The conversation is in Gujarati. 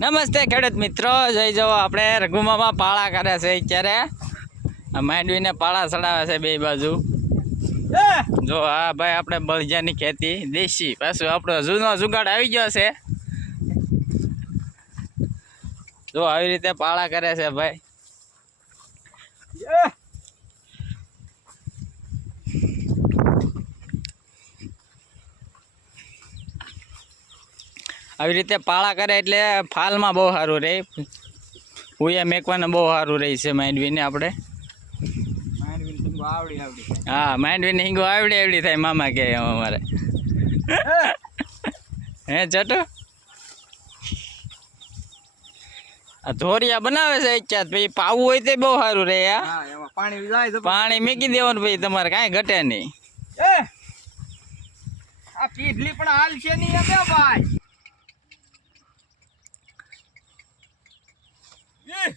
નમસ્તે ખેડૂત મિત્રો જઈ જવો આપણે રઘુમામાં પાળા કરે છે અત્યારે. માંડવીને પાળા ચડાવે છે બે બાજુ. જો હા ભાઈ આપણે બળજાની ખેતી દેશી. પાછું આપણો જૂનો જુગાડ આવી ગયો છે. જો આવી રીતે પાળા કરે છે ભાઈ. આવી રીતે પાળા કરે એટલે ફાલમાં બહુ સારું રહે. ઉયા મેકવાને બહુ સારું રહે છે માંડવીને આપણે. હા માંડવીને હિંગો આવડી આવડી થાય મામા કહે અમારે. હે જટો. આ ધોરિયા બનાવે છે અત્યારે પછી પાવું હોય તે બહુ સારું રહે હા. પાણી પાણી. મૂકી દેવાનું ભાઈ તમારે કાંઈ ઘટે નહીં. આ પીઢલી પણ હાલ છે નહીં ભાઈ. Yeah.